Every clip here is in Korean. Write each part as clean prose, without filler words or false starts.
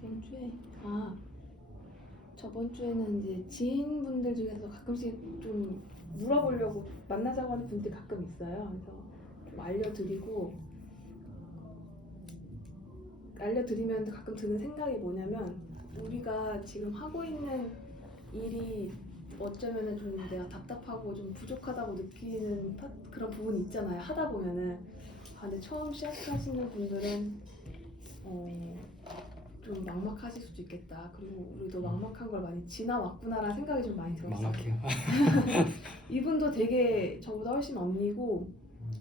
저번 주에 저번 주에는 이제 지인분들 중에서 가끔씩 좀 물어보려고 만나자고 하는 분들이 가끔 있어요. 그래서 좀 알려드리면 가끔 드는 생각이 뭐냐면, 우리가 지금 하고 있는 일이 어쩌면은 좀 내가 답답하고 좀 부족하다고 느끼는 그런 부분이 있잖아요. 하다 보면은. 근데 처음 시작하시는 분들은 좀 막막하실 수도 있겠다. 그리고 우리도 막막한 걸 많이 지나왔구나라는 생각이 좀 많이 들었어요. 막막해요. 이분도 되게 저보다 훨씬 언니고,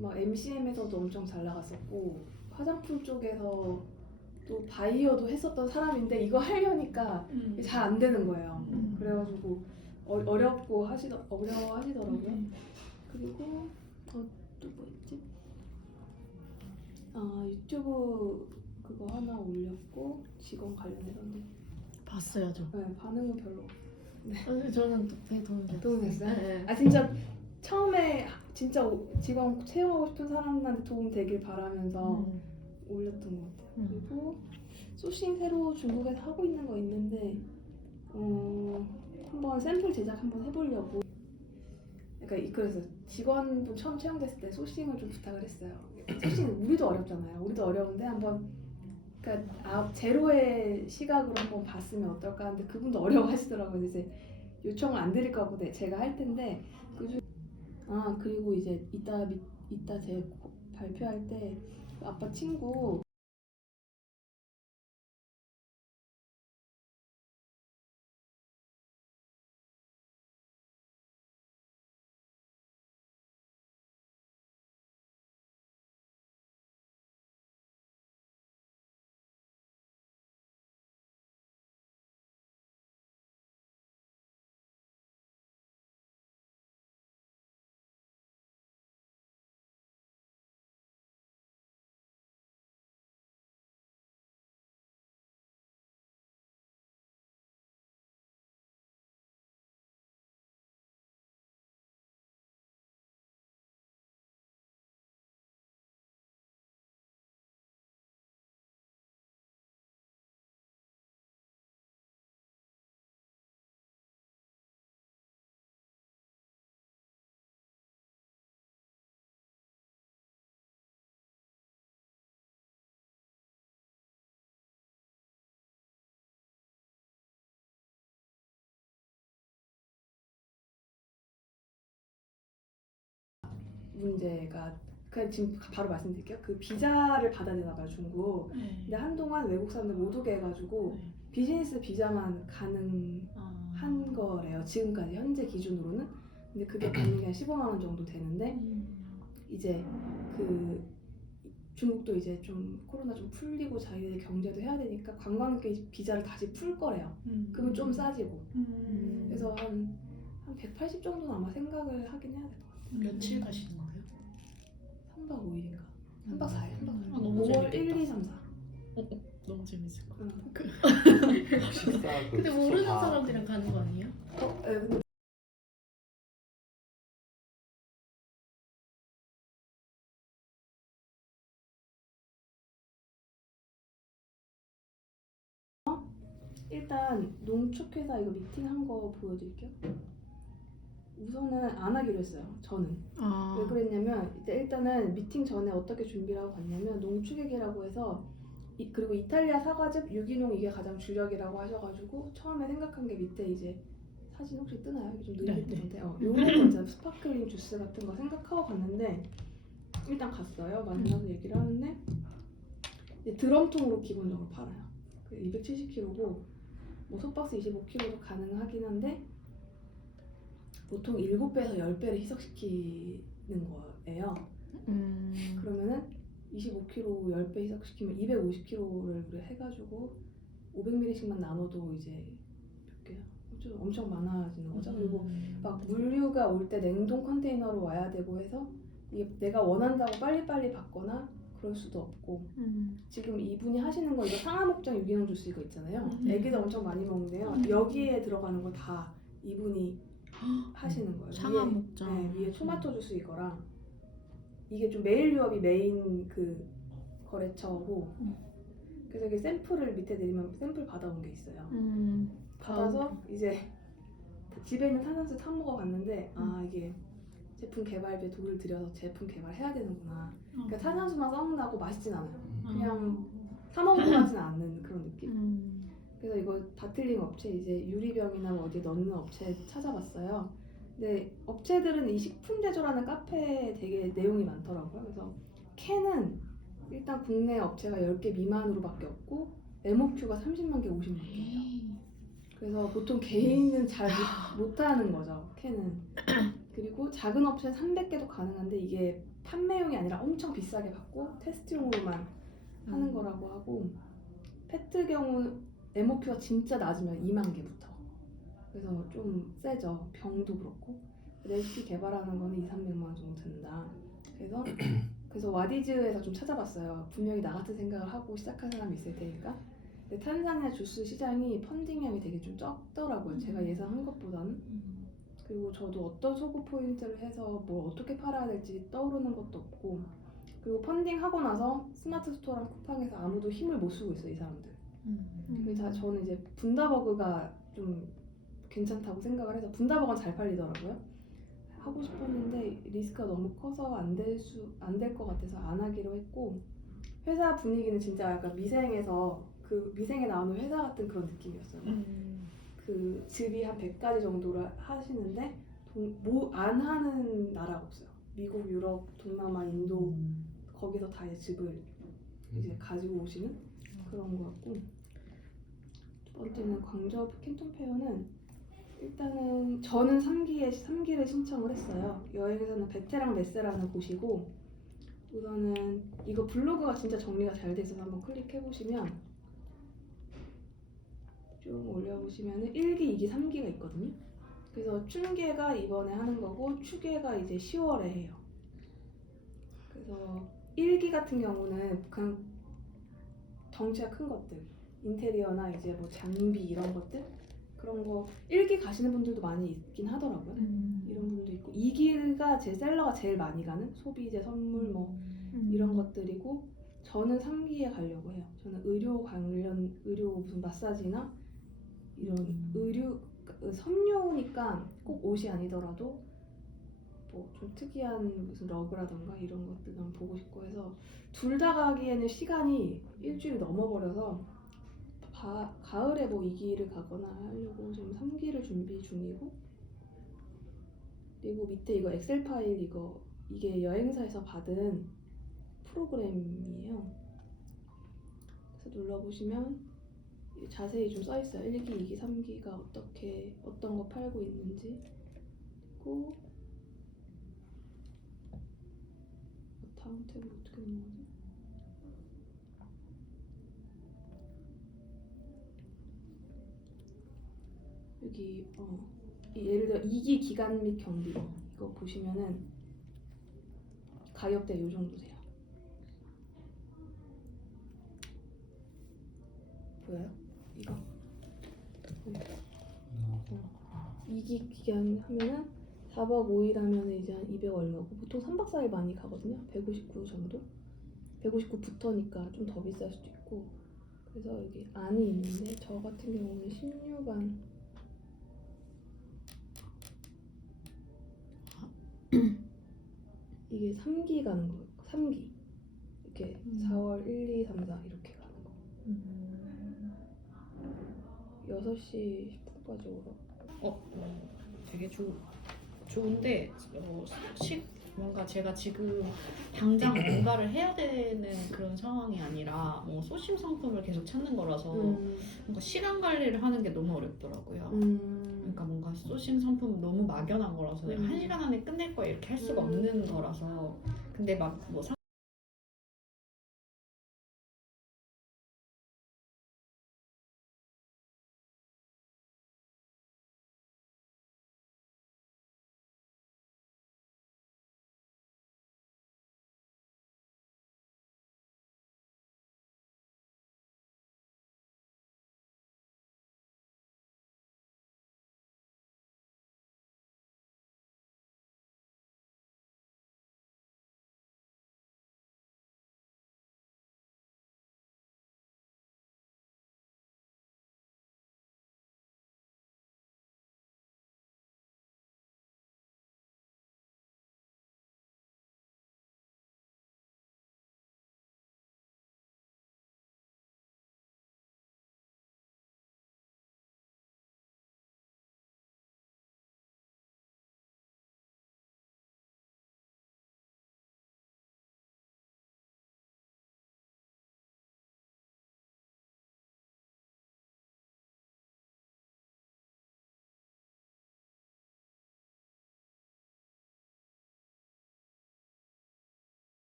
막 MCM에서도 엄청 잘 나갔었고, 화장품 쪽에서 또 바이어도 했었던 사람인데, 이거 하려니까 잘 안 되는 거예요. 그래가지고 어려워하시더라고요. 그리고 또 뭐 있지? 유튜브 그거 하나 올렸고, 직원 관련해서인데 봤어요 저. 네, 반응은 별로. 저는 되게 도움이 됐어요. 도움이 됐어요? 네. 진짜 처음에 진짜 직원 채용하고 싶은 사람한테 도움 되길 바라면서 올렸던 것 같아요. 그리고 소싱 새로 중국에서 하고 있는 거 있는데 한번 샘플 제작 한번 해보려고. 그래서 직원분 처음 채용됐을 때 소싱을 좀 부탁을 했어요. 소싱 우리도 어렵잖아요. 우리도 어려운데 한번, 그러니까 제로의 시각으로 한번 봤으면 어떨까 하는데 그분도 어려워하시더라고요. 이제 요청을 안 드릴 거고 제가 할 텐데, 그리고 이제 이따 제 발표할 때 아빠 친구 문제가, 그냥 지금 바로 말씀드릴게요. 그 비자를 받아야 되나 봐요, 중국. 근데 한동안 외국 사람들 못 오게 해가지고 비즈니스 비자만 가능한 거래요, 지금까지 현재 기준으로는. 근데 그게 받는 게 한 15만 원 정도 되는데, 이제 그 중국도 이제 좀 코로나 좀 풀리고 자기네 경제도 해야 되니까 관광객 비자를 다시 풀 거래요. 그러면 좀 싸지고. 그래서 한 180 정도는 아마 생각을 하긴 해야 될 것 같아요. 며칠 가시는 거예요? 3박 5일인가? 3박 4일? 3박 4일. 너무 5월 재밌겠다. 1, 2, 3, 4. 너무 재밌을 것 같아요. 식사 근데 모르는 사람들이랑 가는 거 아니에요? 근데 일단 농축회사 이거 미팅한 거 보여드릴게요. 우선은 안 하기로 했어요, 저는. 왜 그랬냐면, 일단은 미팅 전에 어떻게 준비를 하고 갔냐면, 농축액이라고 해서 그리고 이탈리아 사과즙 유기농 이게 가장 주력이라고 하셔가지고 처음에 생각한 게, 밑에 이제 사진 혹시 뜨나요? 이게 좀 느리게 뜨는데 요런 거 있잖아요. 스파클링 주스 같은 거 생각하고 갔는데, 일단 갔어요. 만나서 얘기를 하는데 이제 드럼통으로 기본적으로 팔아요. 270kg고 뭐 솥박스 25kg도 가능하긴 한데, 보통 7배에서 10배를 희석시키는 거예요. 그러면은 25kg 10배 희석시키면 250kg를 우리 해가지고 500ml씩만 나눠도 이제 몇 개야? 좀 엄청 많아지는 거죠. 그리고 막 물류가 올 때 냉동 컨테이너로 와야 되고 해서 이게 내가 원한다고 빨리빨리 받거나 그럴 수도 없고. 지금 이분이 하시는 거, 이거 상하목장 유기농 주스 이거 있잖아요. 애기들 엄청 많이 먹는데요. 여기에 들어가는 거 다 이분이 하시는 거예요. 상하목장. 위에 토마토 주스 이거랑, 이게 좀 메일 유업이 메인 그 거래처고, 그래서 이게 샘플을 밑에 내리면 샘플 받아온 게 있어요. 받아서 이제 집에 있는 탄산수 타 먹어 봤는데 아 이게 제품 개발비에 돈을 들여서 제품 개발해야 되는구나. 그러니까 탄산수만 썩는다고 맛있진 않아요. 그냥 사 먹어보지는 않는 그런 느낌. 그래서 이거 바틀링 업체 이제 유리병이나 뭐 어디 넣는 업체 찾아봤어요. 근데 업체들은 이 식품 제조라는 카페에 되게 내용이 많더라고요. 그래서 캔은 일단 국내 업체가 10개 미만으로밖에 없고 MOQ가 30만 개, 50만 개예요. 그래서 보통 개인은 잘 못하는 거죠, 캔은. 그리고 작은 업체는 300개도 가능한데 이게 판매용이 아니라 엄청 비싸게 받고 테스트용으로만 하는 거라고 하고 페트 경우 MOQ가 진짜 낮으면 2만 개부터. 그래서 좀 세죠. 병도 그렇고. 레시피 개발하는 거는 2, 300만 원 정도 든다. 그래서 와디즈에서 좀 찾아봤어요. 분명히 나 같은 생각을 하고 시작한 사람이 있을 테니까. 근데 탄산이나 주스 시장이 펀딩량이 되게 좀 적더라고요. 제가 예상한 것보다는. 그리고 저도 어떤 소구 포인트를 해서 뭘 어떻게 팔아야 될지 떠오르는 것도 없고. 그리고 펀딩하고 나서 스마트 스토어랑 쿠팡에서 아무도 힘을 못 쓰고 있어요, 이 사람들. 그래서 저는 이제 분다버그가 좀 괜찮다고 생각을 해서 분다버거는 잘 팔리더라고요. 하고 싶었는데 리스크가 너무 커서 안 될 것 같아서 안 하기로 했고 회사 분위기는 진짜 약간 미생에서 그 미생에 나오는 회사 같은 그런 느낌이었어요. 그 즙이 한 100가지 정도를 하시는데 안 하는 나라가 없어요. 미국, 유럽, 동남아, 인도 거기서 다 이제 즙을 이제 가지고 오시는 그런 것 같고 두 번째는 광저 캔톤 페어는 일단은 저는 3기를 신청을 했어요. 여행에서는 베테랑 메세라는 곳이고 우선은 이거 블로그가 진짜 정리가 잘 돼 있어서 한번 클릭해보시면 쭉 올려보시면 1기, 2기, 3기가 있거든요. 그래서 춘계가 이번에 하는 거고 추계가 이제 10월에 해요. 그래서 1기 같은 경우는 그냥 덩치가 큰 것들 인테리어나 이제 뭐 장비 이런 것들 그런 거 1기 가시는 분들도 많이 있긴 하더라고요. 이런 분도 있고 2기가 제 셀러가 제일 많이 가는 소비재, 선물 뭐 이런 것들이고 저는 3기에 가려고 해요. 저는 의료 관련 의료 무슨 마사지나 이런 의류 섬유니까 꼭 옷이 아니더라도 뭐 좀 특이한 무슨 러그라던가 이런 것들 난 보고 싶고 해서 둘 다 가기에는 시간이 일주일이 넘어버려서 가을에 뭐 2기를 가거나 하려고 지금 3기를 준비 중이고 그리고 밑에 이거 엑셀 파일 이게 여행사에서 받은 프로그램이에요. 그래서 눌러보시면 자세히 좀 써있어요. 1기, 2기, 3기가 어떤 거 팔고 있는지 그리고 다음 탭으로 어떻게 넘어가지? 여기 예를 들어 2기 기간 및 경비 이거 보시면은 가격대 요 정도 돼요. 보여요? 이거 2기 기간 하면은 4박 5일 하면 이제 한 200 얼마고 보통 3박 4일 많이 가거든요. 159 정도? 159부터니까 좀 더 비쌀 수도 있고 그래서 여기 안이 있는데 저 같은 경우는 16안 이게 3기 가는 거예요. 3기 이렇게 4월 1, 2, 3, 4 이렇게 가는 거 6시 10분까지 오라 되게 좋은데 뭔가 제가 지금 당장 뭔가를 해야 되는 그런 상황이 아니라 뭐 소심 상품을 계속 찾는 거라서 뭔가 시간 관리를 하는 게 너무 어렵더라고요. 그러니까 뭔가 소심 상품 너무 막연한 거라서 내가 1시간 안에 끝낼 거야 이렇게 할 수가 없는 거라서 근데 막뭐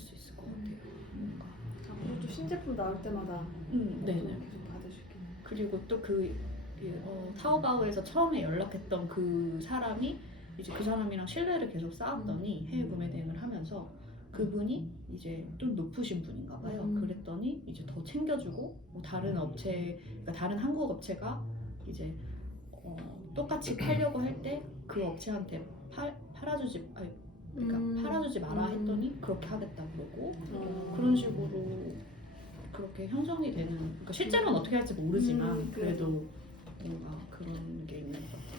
수 있을 것 같아요. 뭔가. 앞으로 또 신제품 나올 때마다 네네. 계속 받을 수 있겠네요. 그리고 또 타오바오에서 처음에 연락했던 그 사람이 이제 그 사람이랑 신뢰를 계속 쌓았더니 해외 구매 대행을 하면서 그분이 이제 좀 높으신 분인가 봐요. 그랬더니 이제 더 챙겨주고 뭐 다른 업체, 그러니까 다른 한국 업체가 이제 똑같이 팔려고 할 때 그 업체한테 팔아주지 마라 했더니 그렇게 하겠다 그러고 그런 식으로 그렇게 형성이 되는, 그러니까 실제로는 어떻게 할지 모르지만 그래도 뭔가 그런 게 있는 것 같아요.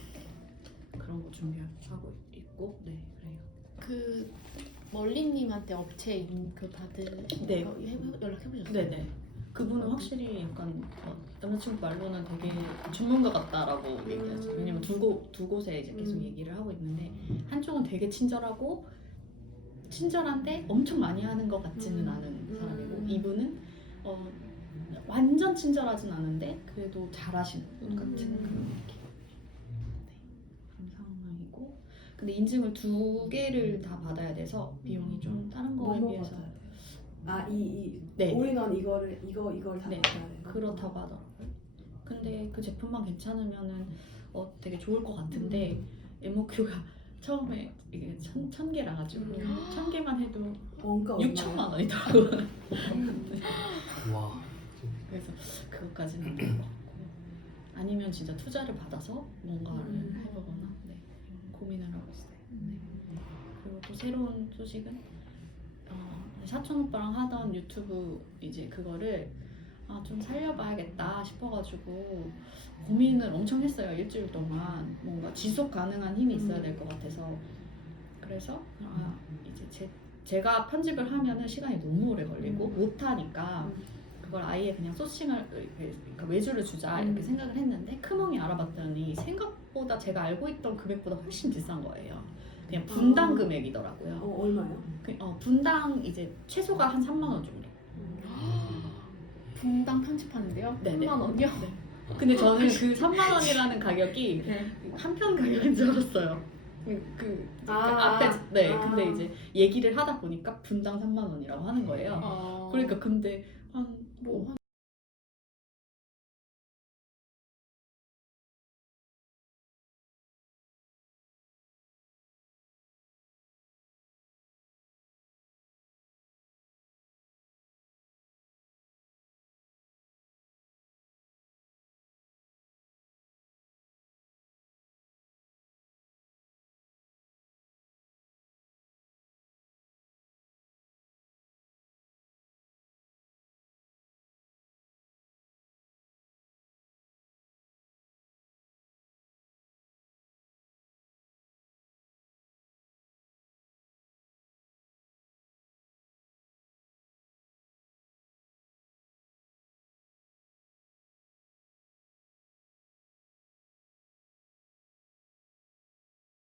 그런 거 준비하고 있고, 네, 그래요. 그 멀리님한테 업체 그 받을 네. 연락해보셨어요? 네네. 그분은 확실히 약간 남자친구 말로는 되게 전문가 같다라고 얘기하죠. 왜냐면 두 곳에 이제 계속 얘기를 하고 있는데 한쪽은 되게 친절한데 엄청 많이 하는 것 같지는 않은 사람이고 이분은 완전 친절하진 않은데 그래도 잘하시는 분 같은 그런 느낌. 네, 그런 상황이고 근데 인증을 2개를 다 받아야 돼서 비용이 좀 다른 거에 비해서 네. 올인원 이걸 다 네, 받아야 돼요. 그렇다고 하더라고요. 근데 그 제품만 괜찮으면은 되게 좋을 것 같은데 MOQ가 처음에 이게 1,000개라 가지고 1,000개만 해도 원가 6천만 원이더라고요. 와. 그래서 그것까지는 안 될 것 같고 아니면 진짜 투자를 받아서 뭔가를 해보거나 네, 고민을 하고 있어요. 네. 그리고 또 새로운 소식은 사촌 오빠랑 하던 유튜브 이제 그거를 좀 살려봐야겠다 싶어가지고 고민을 엄청 했어요. 일주일 동안 뭔가 지속 가능한 힘이 있어야 될 것 같아서 그래서 이제 제가 편집을 하면은 시간이 너무 오래 걸리고 못하니까 그걸 아예 그냥 소싱을 그러니까 외주를 주자 이렇게 생각을 했는데 크몽이 알아봤더니 생각보다 제가 알고 있던 금액보다 훨씬 비싼 거예요. 그냥 분당 금액이더라고요. 얼마요? 분당 이제 최소가 한 3만 원 정도. 분당 편집하는데요? 네네. 3만 원이요? 네. 근데 저는 그 3만 원이라는 가격이 한 편 가격인 줄 알았어요. 앞에 근데 이제 얘기를 하다 보니까 분당 3만 원이라고 하는 거예요. 그러니까 근데 한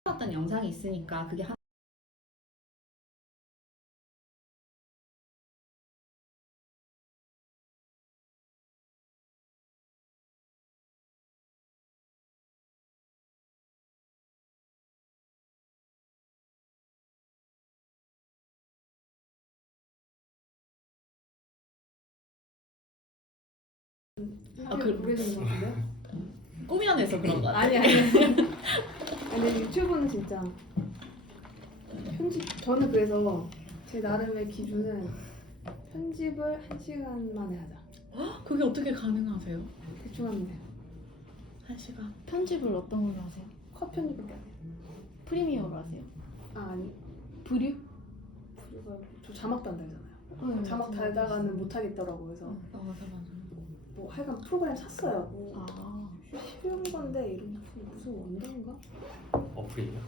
어떤 영상이 있으니까 그게 한 오래된 것 같은데요? 꾸며내서 그런 거 같아요. 아니 유튜브는 진짜 저는 그래서 제 나름의 기준은 편집을 1시간 만에 하자. 그게 어떻게 가능하세요? 대충 하면 돼요. 1시간? 편집을 어떤 걸로 하세요? 컷 편집밖에 안 해요. 프리미어로 하세요? 아니 브류? 저 자막도 안 달잖아요. 자막 달다가는 못 하겠더라고. 그래서 맞아. 뭐 하여간 프로그램 샀어요. 뭐 쉬운 건데 이런 무슨 원단가? 어플이요?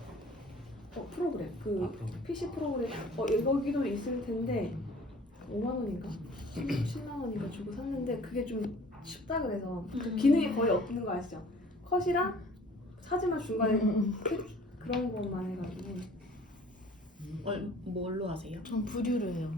프로그램 프로그램. PC 프로그램 여기도 있을 텐데 5만 원인가 10만 원인가 주고 샀는데 그게 좀 쉽다 그래서 기능이 거의 없는 거 아시죠? 컷이랑 사진만 중간에 그런 것만 해가지고. 뭘로 하세요? 전 브류를 해요.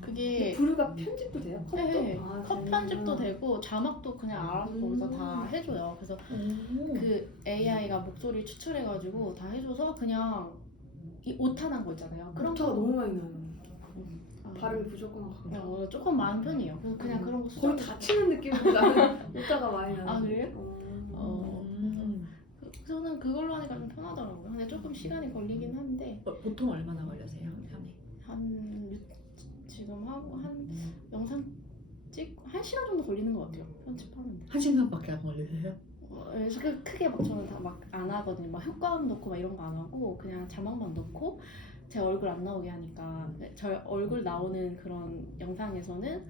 그게 브루가 편집도 돼요? 컷도? 네, 컷 편집도 되고 자막도 그냥 알아서 거기서 다 해줘요. 그래서 그 AI가 목소리 추출해가지고 다 해줘서 그냥 이 오타난 거 있잖아요. 그런 오타가 거 너무 많이 나요. 발음이 부족하거나 조금 많은 편이에요. 그래서 그냥 그런 거 거의 다치는 느낌으로 나는 오타가 많이 나는. 아, 그래요? 음. 저는 그걸로 하니까 좀 편하더라고요. 근데 조금 시간이 걸리긴 한데 보통 얼마나 걸려세요 한 편에? 지금 하고 한 영상 찍고 1시간 정도 걸리는 것 같아요. 편집하는데. 1시간밖에 안 걸리세요? 그래서 크게 막 저는 다 막 안 하거든요. 막 효과음 넣고 막 이런 거 안 하고 그냥 자막만 넣고 제 얼굴 안 나오게 하니까 저 얼굴 나오는 그런 영상에서는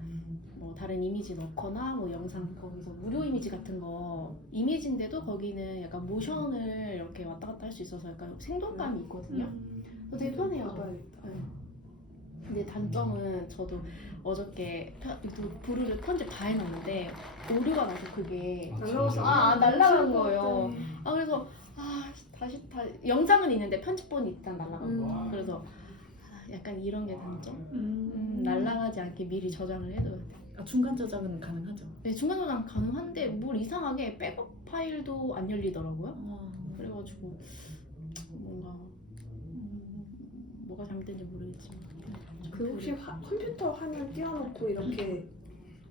뭐 다른 이미지 넣거나 뭐 영상 거기서 무료 이미지 같은 거 이미지인데도 거기는 약간 모션을 이렇게 왔다 갔다 할 수 있어서 약간 생동감이 있거든요. 그래서 되게 편해요. 봐봐야겠다. 네. 근데 단점은 저도 어저께 부르르 편집 다 해놨는데 오류가 나서 그게 날라간 거예요. 그래서 다시 영상은 있는데 편집본이 일단 날라간 거야. 그래서 약간 이런 게 단점. 날라가지 않게 미리 저장을 해둬야 돼. 중간 저장은 가능하죠? 네, 중간 저장 가능한데 뭘 이상하게 백업 파일도 안 열리더라고요. 그래가지고 뭔가 뭐가 잘못된지 모르겠지만. 그 혹시 컴퓨터 화면 띄워놓고 이렇게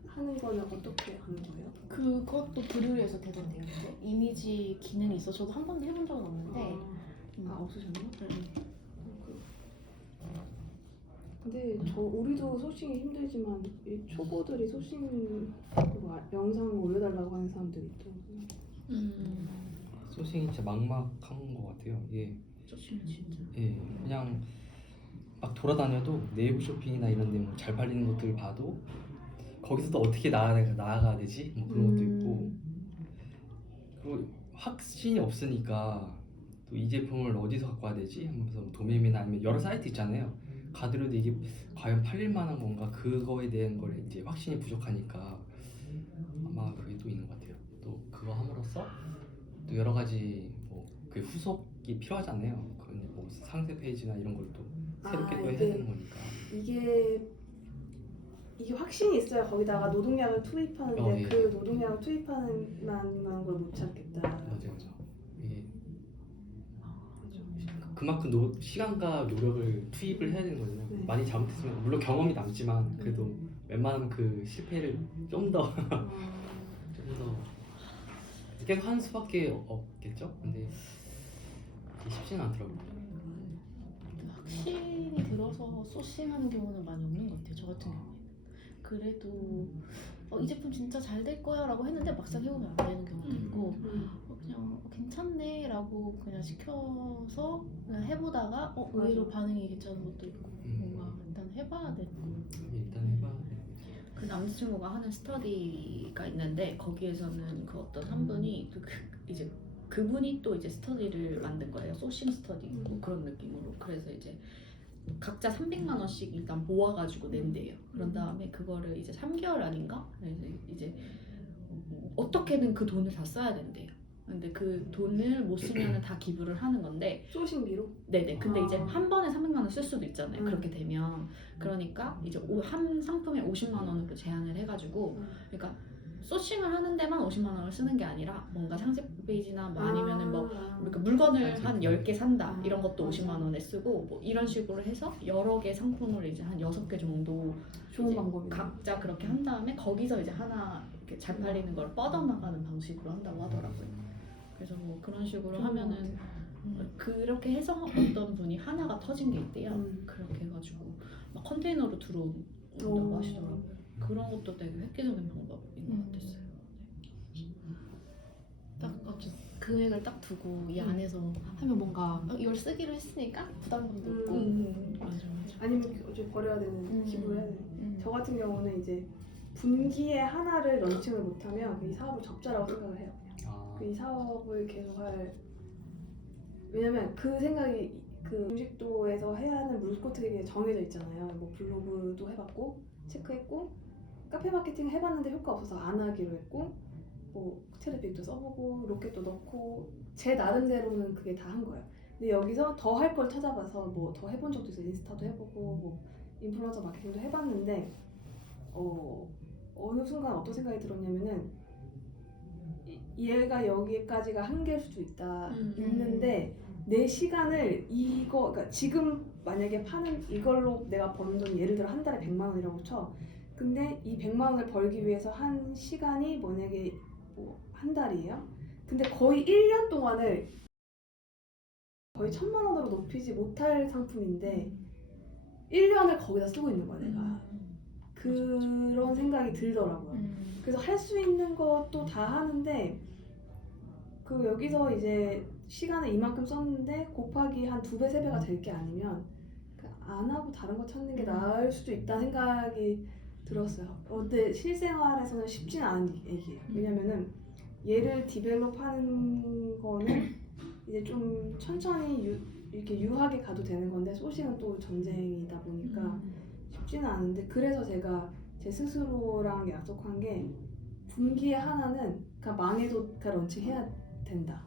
하는 거는 어떻게 하는 거예요? 그것도 브루리에서 되던데요. 근데 이미지 기능이 있어. 저도 한 번도 해본 적은 없는데. 없으셨나요? 근데 우리도 소싱이 힘들지만 이 초보들이 소싱 영상 올려달라고 하는 사람들이 있더라고요. 소싱이 진짜 막막한 것 같아요. 이게 소싱은 진짜. 예, 그냥 막 돌아다녀도 네이버 쇼핑이나 이런 데 뭐 잘 팔리는 것들 봐도 거기서도 어떻게 나아가야 되지? 뭐 그런 것도 있고, 그리고 확신이 없으니까 또 이 제품을 어디서 갖고 와야 되지? 하면서 뭐 도매매나 아니면 여러 사이트 있잖아요. 가더라도 이게 과연 팔릴 만한 건가? 그거에 대한 걸 이제 확신이 부족하니까 아마 그게 또 있는 것 같아요. 또 그거 함으로써 또 여러 가지 뭐 그 후속이 필요하잖아요. 그건 뭐 상세 페이지나 이런 걸 또 새롭게 또 해야 되는 거니까. 이게 확신이 있어야 거기다가 노동력을 투입하는데 예. 그 노동력을 투입하는 만한 걸 못 찾겠다. 맞아요. 이게 그만큼 시간과 노력을 투입을 해야 되는 거잖아요. 네. 많이 잘못했으면 물론 경험이 남지만 그래도 웬만하면 그 실패를 좀 더 계속 하는 수밖에 없겠죠. 근데 쉽지는 않더라고요. 확신이 들어서 소싱하는 경우는 많이 없는 것 같아요. 저 같은 경우에는. 그래도 이 제품 진짜 잘 될 거야 라고 했는데 막상 해보면 안 되는 경우도 있고 그냥 괜찮네 라고 그냥 시켜서 그냥 해보다가 의외로 반응이 괜찮은 것도 있고 뭔가 일단 해봐야 되는 거. 일단 해봐. 그 남자친구가 하는 스터디가 있는데 거기에서는 그 어떤 한 분이 이제 그분이 또 이제 스터디를 만든 거예요. 소싱 스터디 뭐 그런 느낌으로. 그래서 이제 각자 300만 원씩 일단 모아가지고 낸대요. 그런 다음에 그거를 이제 3개월 아닌가? 이제 어떻게든 그 돈을 다 써야 된대요. 근데 그 돈을 못 쓰면 다 기부를 하는 건데 소싱비로? 네네. 근데 이제 한 번에 300만 원 쓸 수도 있잖아요. 그렇게 되면. 그러니까 이제 한 상품에 50만 원으로 제한을 해가지고 그러니까 소싱을 하는 데만 50만 원을 쓰는 게 아니라 뭔가 상세 페이지나 뭐 아니면은 뭐 그러니까 물건을 한 10개 산다 이런 것도 50만 원에 쓰고 뭐 이런 식으로 해서 여러 개 상품을 이제 한 6개 정도 좋은 방법이네. 각자 그렇게 한 다음에 거기서 이제 하나 이렇게 잘 팔리는 걸 뻗어나가는 방식으로 한다고 하더라고요. 그래서 뭐 그런 식으로 하면은 그렇게 해서 어떤 분이 하나가 터진 게 있대요. 그렇게 해가지고 막 컨테이너로 들어온다고 하시더라고요. 그런 것도 되게 획기적인 방법인 것 같았어요. 딱 금액을 딱 두고 이 안에서 하면 뭔가 이걸 쓰기로 했으니까 부담감도 있고. 맞아. 아니면 어차피 버려야 되는 기부를 해야 되는. 저 같은 경우는 이제 분기에 하나를 런칭을 못하면 이 사업을 적자라고 생각을 해요. 이 사업을 계속할 왜냐면 그 생각이 그 중식도에서 해야 하는 물꼬트가 정해져 있잖아요. 뭐 블로그도 해봤고 체크했고 카페 마케팅 해봤는데 효과 없어서 안 하기로 했고 뭐 텔레빅도 써보고 로켓도 넣고 제 나름대로는 그게 다 한 거예요. 근데 여기서 더 할 걸 찾아봐서 뭐 더 해본 적도 있어요. 인스타도 해보고 뭐 인플루언서 마케팅도 해봤는데 어느 순간 어떤 생각이 들었냐면은 얘가 여기까지가 한계일 수도 있는데 내 시간을 그러니까 지금 만약에 파는 이걸로 내가 버는 돈이 예를 들어 한 달에 100만 원이라고 쳐. 근데 이 100만 원을 벌기 위해서 한 시간이 만약에 뭐 한 달이에요. 근데 거의 1년 동안을 거의 1,000만 원으로 높이지 못할 상품인데 1년을 거기다 쓰고 있는 거야 내가. 그런 생각이 들더라고요. 그래서 할 수 있는 것도 다 하는데 그 여기서 이제 시간을 이만큼 썼는데 곱하기 한 2배, 3배가 될 게 아니면 안 하고 다른 거 찾는 게 나을 수도 있다는 생각이 들었어요. 근데 실생활에서는 쉽지는 않은 얘기예요. 왜냐면은 얘를 디벨롭하는 거는 이제 좀 천천히 이렇게 유하게 가도 되는 건데 소식은 또 전쟁이다 보니까 쉽지는 않은데 그래서 제가 제 스스로랑 약속한 게 분기에 하나는 그러니까 망해도 그 런칭해야 된다.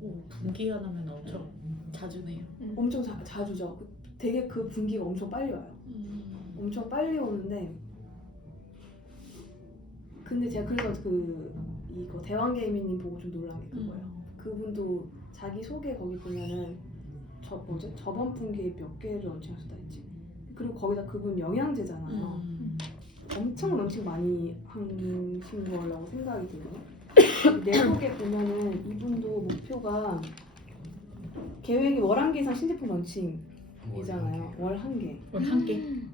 오, 분기 하나면 엄청 자주 내요. 엄청 자주죠. 되게 그 분기가 엄청 빨리 와요. 엄청 빨리 오는데 근데 제가 그래서 이거 대왕게이밍님 보고 좀 놀란 게 그거예요. 그분도 자기 소개 거기 보면은 저번 분기에 몇 개를 런칭하셨다 했지. 그리고 거기다 그분 영양제잖아요. 엄청 런칭 많이 하신 거라고 생각이 들어요. 내 속에 보면은 이분도 목표가 계획이 월 1개 이상 신제품 런칭이잖아요. 월 1개. 한 개.